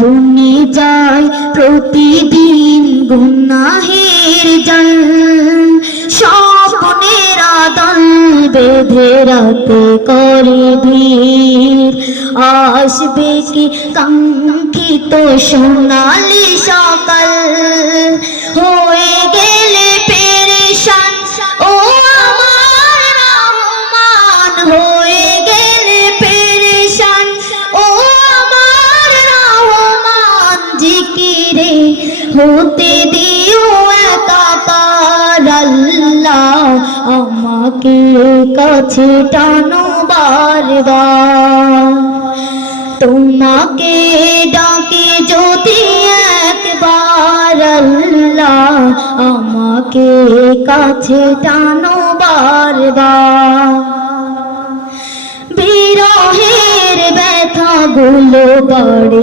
বনে যায় প্রতিদিন গুনাহের জাল, স্বপ্নের আদল বেঁধে রাতে করে ভিড়। আসবে কি কাঙ্ক্ষিত সোনালি সকাল, হয়ে গেলে পেরেশান ও আমার রহমান, হয়ে গেলে পেরেশান ও আমার রহমান। জিকিরে হতে দিও একাকার আল্লাহ, আমাকে কাছে টানো বারবার। তোমাকে ডাকে যদি একবার আল্লাহ, আমাকে কাছে টানো বারবার। বিরহের ব্যথাগুলো বাড়ে